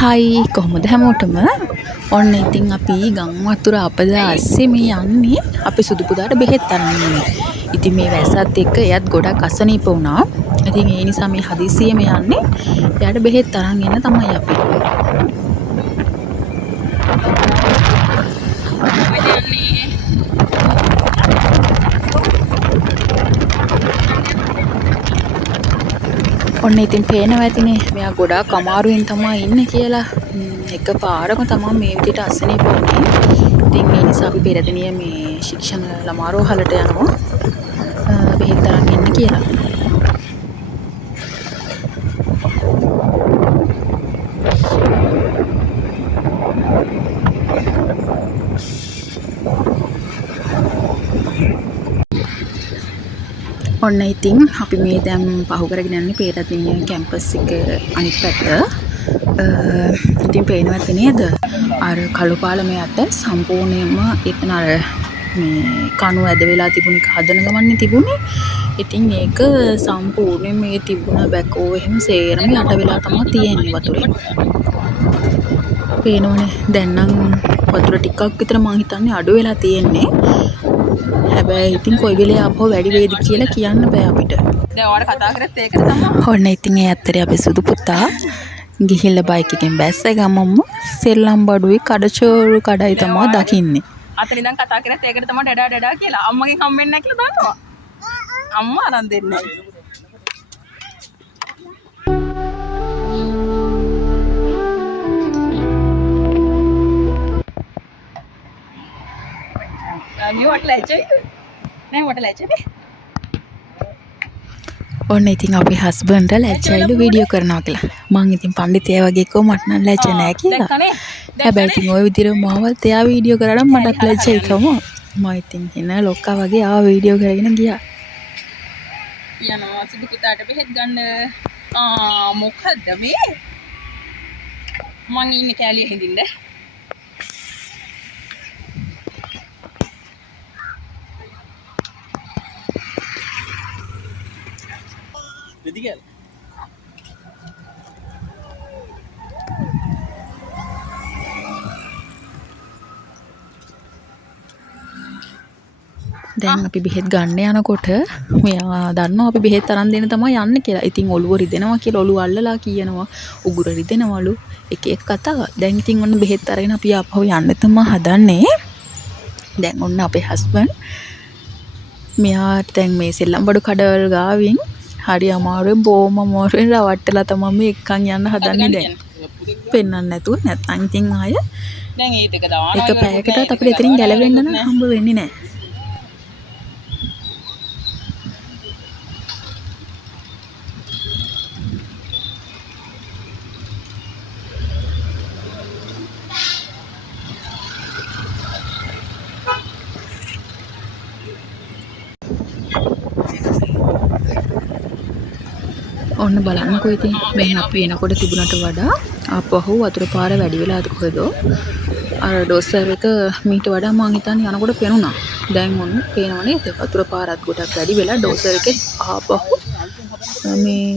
හයි කොහොමද හැමෝටම ඔන්න ඉතින් අපි ගම් වතුර අපද අස්සේ මේ යන්නේ අපි සුදු පුතාට බෙහෙත් අරන් යන්නේ. ඉතින් මේ වැස්සත් එක්ක එයත් ගොඩක් අසනීප වුණා. ඉතින් ඒ නිසා මේ හදිසියෙම යන්නේ එයාට බෙහෙත් අරන් එන්න තමයි අපි. ඔන්න ඉතින් පේනවා ඇතිනේ මෙයා ගොඩාක් අමාරුවෙන් තමයි ඉන්නේ කියලා. එකපාරම තමයි මේ විදිහට අසනීප වුනේ. ඉතින් ඒ නිසා අපි පෙරදිනිය මේ ශික්ෂණ ළමාරෝහලට යනවා බෙහෙත් අරන් එන්න කියලා. ඔන්න ඉතින් අපි මේ දැන් පහු කරගෙන යන්නේ පේරදිනිය කැම්පස් එක අනිත් පැත්ත. ඉතින් පේනවත් නේද? අර කළු පාලමයට සම්පූර්ණයෙන්ම එතන අර මේ කණු ඇද වෙලා තිබුණ එක හදන ගමන්නේ තිබුණේ. ඉතින් ඒක සම්පූර්ණයෙන් මේ තිබුණ බැකෝ එහෙම සේරම යට වෙලා තමයි තියෙන්නේ වතුරේ. පේනවනේ දැන් නම් වතුර ටිකක් විතර මං හිතන්නේ අඩු වෙලා තියෙන්නේ. හැබැයි ඉතින් කොයි වෙලේ ආපහු වැඩි වේද කියලා කියන්න බෑ අපිට. දැන් ඔයාලා කතා කරත් ඒකට තමයි. ඔන්න ඉතින් ඒ ඇත්තරේ අපේ සුදු පුතා ගිහිල්ලා බයික් එකෙන් බැස්ස ගමම්ම සෙල්ලම් බඩුවේ කඩචෝරු කඩයි තමයි දකින්නේ. අතන ඉඳන් කතා කරත් ඒකට තමයි ඩඩා කියලා. අම්මගෙන් හම්බෙන්නේ නැහැ කියලා දන්නවා. අම්මා අරන් දෙන්නේ නැහැ. ඔන්න ඉතින් අපේ හස්බන්ඩ් ලැජ්ජයිලු වීඩියෝ කරනවා කියලා. මං ඉතින් පඬිතයා වගේ කෝ මට නම් ලැජ්ජ නැහැ කියලා. හැබැයි ඉතින් ওই විදිහට මාවත් එයා වීඩියෝ කරානම් මටත් ලැජ්ජයි තමයි. මම ඉතින් එන ලොක්කා වගේ ආව වීඩියෝ කරගෙන ගියා. යනවා සුදු පුතාට බෙහෙත් ගන්න. මොකද්ද මේ? මං ඉන්නේ කැලිය හින්දින්ද? Digal. දැන් අපි බෙහෙත් ගන්න යනකොට මෙයා දන්නවා අපි බෙහෙත් අරන් දෙන්න තමයි යන්නේ කියලා. ඉතින් ඔළුව රිදෙනවා කියලා ඔළුව අල්ලලා කියනවා. උගුර රිදෙනවලු. එක එක කතා. දැන් ඉතින් ඔන්න බෙහෙත් අරගෙන අපි ආපහු යන්න තමයි හදන්නේ. දැන් ඔන්න අපේ හස්බන්ඩ් මෙයාට දැන් මේ සෙල්ලම් බඩු කඩවල ගාවින් හරි අමාරුවෙන් බොහොම අමාරුවෙන් රවට්ටලා තමයි මේ එක්කන් යන්න හදන්නේ දැන්. පෙන්නන්න නැතුව නැත්නම් ඉතින් ආය දැන් ඒ දෙක දානවා. එක පැයකටත් අපිට එතනින් ගැලවෙන්න නම් හම්බ වෙන්නේ නැහැ. ඔන්න බලන්නකෝ ඉතින් දැන් අපි එනකොට තිබුණට වඩා ආපහු වතුර පාර වැඩි වෙලාද කොහෙද අර ඩෝසර් එක මීට වඩා මං හිතන්නේ යනකොට පේනුණා. දැන් ඔන්න පේනව නේද වතුර පාරත් ගොඩක් වැඩි වෙලා ඩෝසර් එකේ ආපහු මේ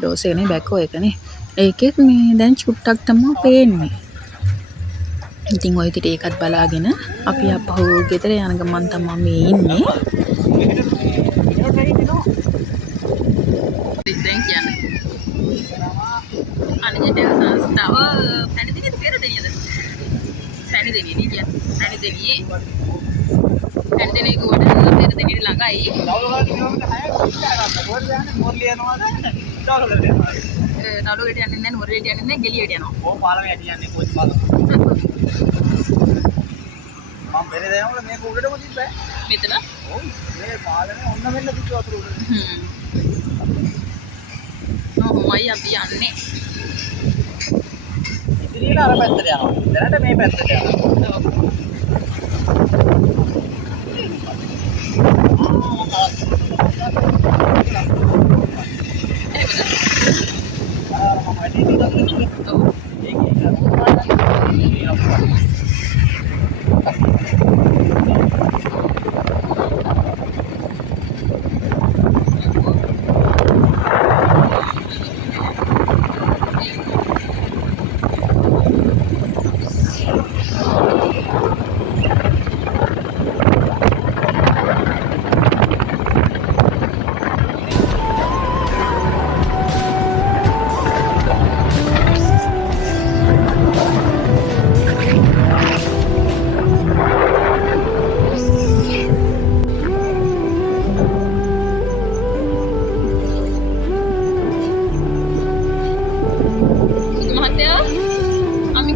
ඩෝසර් නේ බැකෝ එකනේ. ඒකෙත් මේ දැන් චුට්ටක් තමයි පේන්නේ. ඉතින් ඔය විදිහට ඒකත් බලාගෙන අපි ආපහු ගෙදර යන ගමන් තමයි මේ ඉන්නේ. දැන් කියන්නේ අනිජිතල් සංස්ථාව පැණිදිනියද පෙරදිනියද? පැණිදිනිය කියන්නේ පැණිදිනියේ ගොඩ පෙරදිනියට ළඟයි. නවලගට යන්නේ නැහැ මොරේට යන්නේ නැහැ ගෙලියට යනවා. ඕම් පාලමේ යන්නේ කොච්චර පාලම. මම බෙරේ දෙනකොට මේක උඩටම තිබ්බා. මෙතන? ඔව්. මේ පාලමේ ඔන්න මෙන්න තිබ්බ වතුර උඩට. ඔහොමයි අපි යන්නේ. ඉතින් අර පැත්තට යනවා. දැනට මේ පැත්තට යනවා.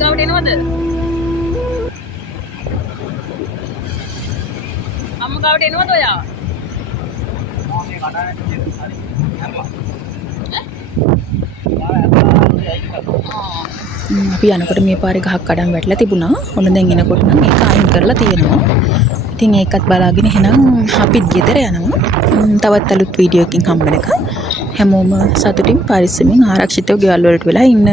ගාවට එනවද? අම්ම ගාවට එනවද ඔයා? මම කඩාවැටේ හරි. හැමලා. අපි යනකොට මේ පාරේ ගහක් කඩන් වැටලා තිබුණා. ඔන්න දැන් එනකොට නම් ඒක අයින් කරලා තියෙනවා. ඉතින් ඒකත් බලාගෙන එහෙනම් අපිත් ගෙදර යනවා. තවත් අලුත් වීඩියෝ එකකින් හම්බ වෙනකම් හැමෝම සතුටින් පරිස්සමින් ආරක්ෂිතව ගෙවල් වලට වෙලා ඉන්න.